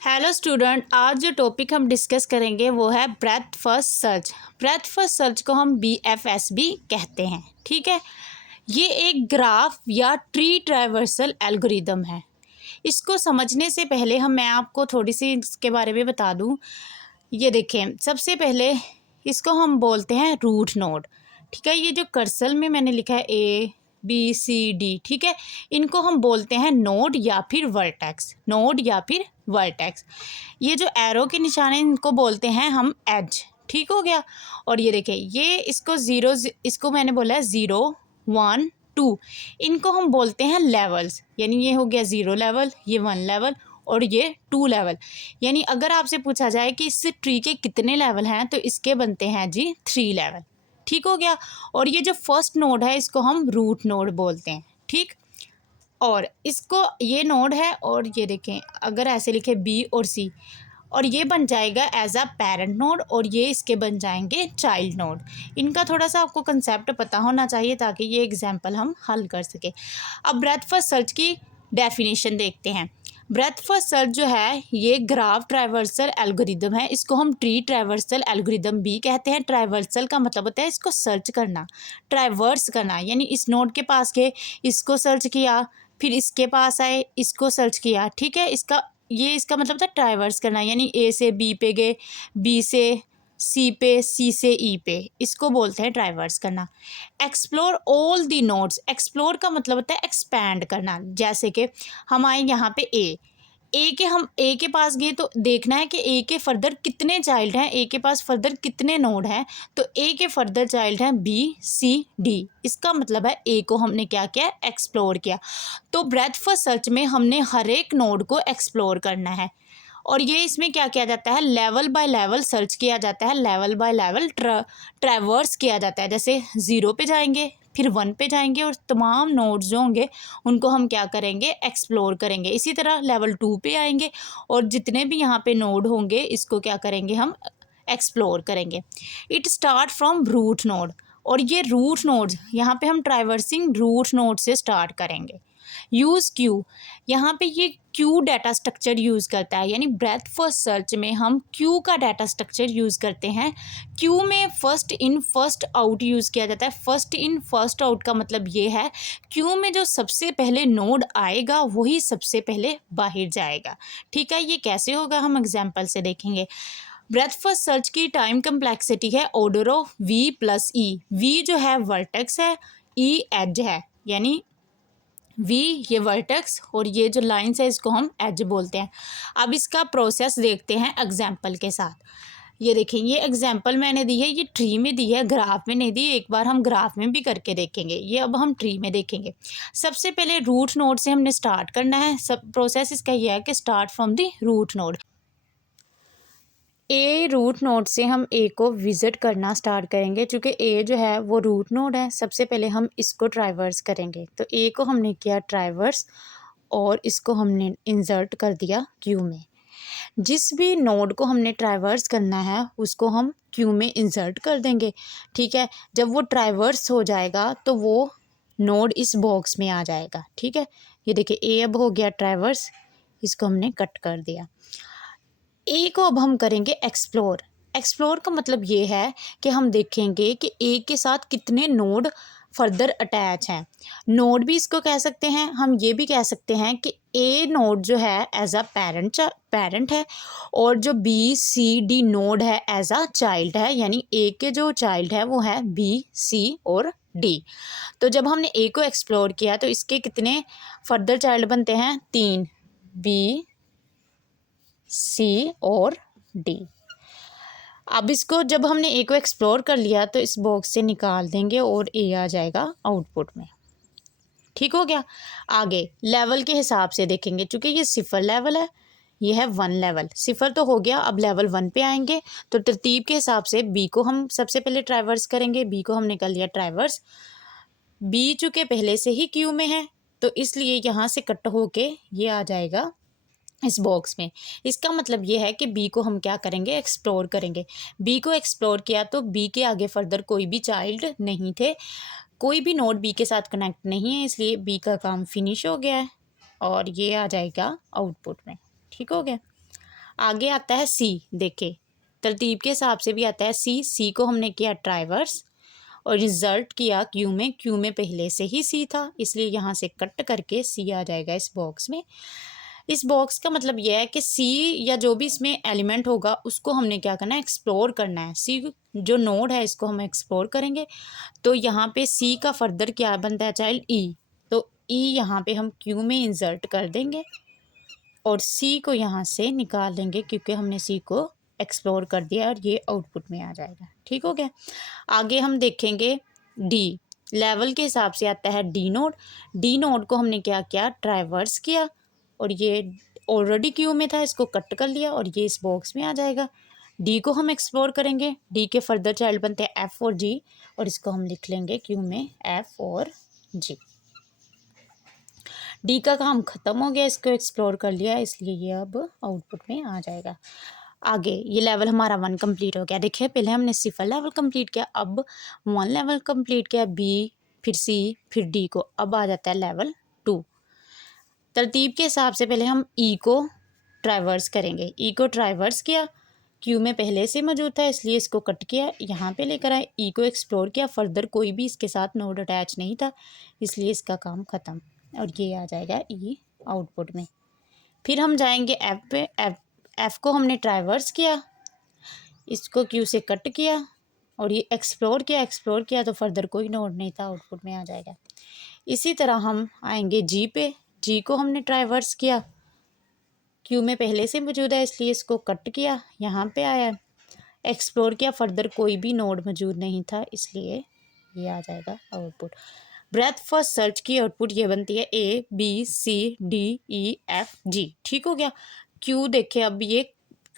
Hello student, आज जो topic हम डिस्कस करेंगे वो है breath first search. Breath first search को हम BFS भी कहते हैं। ठीक है, ये एक ग्राफ या ट्री ट्रैवर्सल एल्गोरिदम है। इसको समझने से पहले मैं आपको थोड़ी सी इसके बारे में बता दूं। ये देखें, सबसे पहले इसको हम बोलते हैं रूट नोड। ठीक है, ये जो कर्सर में मैंने लिखा है ABCD, ठीक है, इनको हम बोलते हैं नोड या फिर वर्टेक्स। नोड या फिर वर्टेक्स। ये जो एरो के निशान हैं इनको बोलते हैं हम एज। ठीक हो गया। और ये देखिए, ये इसको ज़ीरो, इसको मैंने बोला है 0 1 2, इनको हम बोलते हैं लेवल्स। यानी ये हो गया 0 लेवल, ये 1 लेवल और ये 2 लेवल। यानी अगर आपसे पूछा जाए कि इस ट्री के कितने लेवल हैं तो इसके बनते हैं जी 3 लेवल। ठीक हो गया। और ये जो फर्स्ट नोड है इसको हम रूट नोड बोलते हैं। ठीक, और इसको ये नोड है और ये देखें, अगर ऐसे लिखे B और C, और ये बन जाएगा एज अ पेरेंट नोड और ये इसके बन जाएंगे चाइल्ड नोड। इनका थोड़ा सा आपको कंसेप्ट पता होना चाहिए ताकि ये एग्जाम्पल हम हल कर सके। अब ब्रेथ फर्स्ट सर्च की डेफिनेशन देखते हैं। ब्रेथ फर्स्ट सर्च जो है ये ग्राफ ट्रैवर्सल एल्गोरिदम है। इसको हम ट्री ट्रैवर्सल एल्गोरिदम भी कहते हैं। ट्रैवर्सल का मतलब होता है इसको सर्च करना, ट्रैवर्स करना, यानी इस नोड के पास के इसको सर्च किया, फिर इसके पास आए, इसको सर्च किया। ठीक है, इसका मतलब था ट्रैवर्स करना, यानी A से B पे गए, B से C पे, C से E पे, इसको बोलते हैं ट्रैवर्स करना। Explore all the nodes. Explore का मतलब होता है एक्सपैंड करना। जैसे कि हम आए यहाँ पे हम ए के पास गए तो देखना है कि ए के फर्दर कितने चाइल्ड हैं, ए के पास फर्दर कितने नोड हैं। तो ए के फर्दर चाइल्ड हैं B, C, D। इसका मतलब है ए को हमने क्या किया, एक्सप्लोर किया। तो ब्रेथ फर्स्ट सर्च में हमने हर एक नोड को एक्सप्लोर करना है। और ये इसमें क्या किया जाता है, लेवल बाय लेवल सर्च किया जाता है, लेवल बाय लेवल ट्रैवर्स किया जाता है। जैसे 0 पे जाएंगे, फिर 1 पे जाएंगे और तमाम नोड्स जो होंगे उनको हम क्या करेंगे, एक्सप्लोर करेंगे। इसी तरह लेवल 2 पे आएंगे और जितने भी यहाँ पे नोड होंगे इसको क्या करेंगे, हम एक्सप्लोर करेंगे। It start from root node. और ये रूट नोड्स, यहाँ पे हम ट्रैवर्सिंग रूट नोड से स्टार्ट करेंगे। यूज़ क्यू, यहाँ पे ये क्यू डाटा स्ट्रक्चर यूज़ करता है। यानी ब्रेथ फर्स्ट सर्च में हम क्यू का डाटा स्ट्रक्चर यूज़ करते हैं। क्यू में first in first out use किया जाता है। फर्स्ट इन फर्स्ट आउट का मतलब ये है, क्यू में जो सबसे पहले नोड आएगा वही सबसे पहले बाहर जाएगा। ठीक है, ये कैसे होगा हम एग्जाम्पल से देखेंगे। ब्रेथ फर्स्ट सर्च की टाइम कम्प्लेक्सिटी है order of V + E। V जो है वर्टेक्स है, E एज है, यानी V ये वर्टेक्स और ये जो लाइन्स है इसको हम एज बोलते हैं। अब इसका प्रोसेस देखते हैं एग्जाम्पल के साथ। ये देखें, ये एग्जाम्पल मैंने दी है, ये ट्री में दी है, ग्राफ में नहीं दी। एक बार हम ग्राफ में भी करके देखेंगे, ये अब हम ट्री में देखेंगे। सबसे पहले रूट नोड से हमने स्टार्ट करना है। सब प्रोसेस इसका यह है कि start from the root node. A root node से हम ए को विज़िट करना स्टार्ट करेंगे। चूँकि ए जो है वो रूट नोड है, सबसे पहले हम इसको ट्रैवर्स करेंगे। तो ए को हमने किया ट्रैवर्स और इसको हमने इंसर्ट कर दिया क्यू में। जिस भी नोड को हमने ट्रैवर्स करना है उसको हम क्यू में इंसर्ट कर देंगे। ठीक है, जब वो ट्रैवर्स हो जाएगा तो वो नोड इस बॉक्स में आ जाएगा। ठीक है, ये देखिए ए अब हो गया ट्रैवर्स, इसको हमने कट कर दिया। ए को अब हम करेंगे एक्सप्लोर। एक्सप्लोर का मतलब ये है कि हम देखेंगे कि ए के साथ कितने नोड फर्दर अटैच हैं। नोड भी इसको कह सकते हैं, हम ये भी कह सकते हैं कि ए नोड जो है एज अ पेरेंट है और जो B, C, D नोड है एज अ चाइल्ड है। यानी ए के जो चाइल्ड है वो है B, C और D। तो जब हमने ए को एक्सप्लोर किया तो इसके कितने फर्दर चाइल्ड बनते हैं, 3, B, C और D। अब इसको जब हमने ए को एक्सप्लोर कर लिया तो इस बॉक्स से निकाल देंगे और ए आ जाएगा आउटपुट में। ठीक हो गया। आगे लेवल के हिसाब से देखेंगे, चूँकि ये 0 लेवल है, ये है 1 लेवल। 0 तो हो गया, अब लेवल 1 पे आएंगे तो तरतीब के हिसाब से बी को हम सबसे पहले ट्रैवर्स करेंगे। बी को हमने कर लिया ट्रैवर्स। बी चूँकि पहले से ही क्यू में है तो इसलिए यहाँ से कट होके ये आ जाएगा इस बॉक्स में। इसका मतलब ये है कि बी को हम क्या करेंगे, एक्सप्लोर करेंगे। बी को एक्सप्लोर किया तो बी के आगे फर्दर कोई भी चाइल्ड नहीं थे, कोई भी नोड बी के साथ कनेक्ट नहीं है, इसलिए बी का काम फिनिश हो गया है और ये आ जाएगा आउटपुट में। ठीक हो गया। आगे आता है सी, देखे तरतीब के हिसाब से भी आता है सी को हमने किया ट्राइवर्स और रिजल्ट किया क्यू में पहले से ही सी था, इसलिए यहाँ से कट करके सी आ जाएगा इस बॉक्स में। इस बॉक्स का मतलब यह है कि सी या जो भी इसमें एलिमेंट होगा उसको हमने क्या करना है, एक्सप्लोर करना है। सी जो नोड है इसको हम एक्सप्लोर करेंगे। तो यहाँ पे सी का फर्दर क्या बनता है चाइल्ड, ई। तो ई यहाँ पे हम क्यू में इंसर्ट कर देंगे और सी को यहाँ से निकाल लेंगे क्योंकि हमने सी को एक्सप्लोर कर दिया और ये आउटपुट में आ जाएगा। ठीक हो गया। आगे हम देखेंगे डी, लेवल के हिसाब से आता है डी नोड। डी नोड को हमने क्या किया, ट्राइवर्स किया और ये ऑलरेडी क्यू में था, इसको कट कर लिया और ये इस बॉक्स में आ जाएगा। डी को हम एक्सप्लोर करेंगे। डी के फर्दर चाइल्ड बनते हैं एफ और जी और इसको हम लिख लेंगे क्यू में एफ और जी। डी का काम ख़त्म हो गया, इसको एक्सप्लोर कर लिया इसलिए ये अब आउटपुट में आ जाएगा। आगे ये लेवल हमारा 1 कंप्लीट हो गया। देखिए पहले हमने सिफर लेवल कंप्लीट किया, अब 1 लेवल कंप्लीट किया, बी फिर सी फिर डी को, अब आ जाता है लेवल 2। तरतीब के हिसाब से पहले हम ई को ट्राइवर्स करेंगे। ई को ट्राइवर्स किया, क्यू में पहले से मौजूद था इसलिए इसको कट किया, यहाँ पे लेकर आए, ई को एक्सप्लोर किया, फर्दर कोई भी इसके साथ नोड अटैच नहीं था इसलिए इसका काम ख़त्म और ये आ जाएगा ई आउटपुट में। फिर हम जाएंगे एफ पे। एफ को हमने ट्राइवर्स किया, इसको क्यू से कट किया और ये एक्सप्लोर किया तो फर्दर कोई नोड नहीं था, आउटपुट में आ जाएगा। इसी तरह हम आएंगे जी पे। जी को हमने ट्राइवर्स किया, क्यू में पहले से मौजूद है इसलिए इसको कट किया, यहाँ पे आया, एक्सप्लोर किया, फर्दर कोई भी नोड मौजूद नहीं था इसलिए ये आ जाएगा आउटपुट। ब्रेथ फर्स्ट सर्च की आउटपुट ये बनती है A B C D E F G. ठीक हो गया। क्यू देखे, अब ये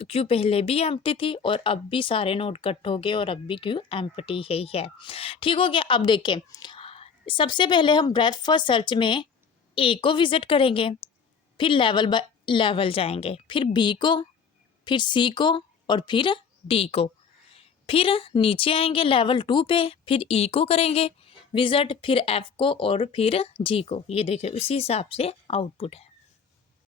क्यू पहले भी एम्प्टी थी और अब भी सारे नोड कट हो गए और अब भी क्यू एम्प्टी ही है। ठीक हो गया। अब देखें, सबसे पहले हम ब्रेथ फर्स्ट सर्च में ए को विजिट करेंगे, फिर लेवल बाय लेवल जाएंगे, फिर बी को, फिर सी को और फिर डी को, फिर नीचे आएंगे लेवल 2 पे, फिर ई को करेंगे विजिट, फिर एफ को और फिर जी को। ये देखिए उसी हिसाब से आउटपुट है।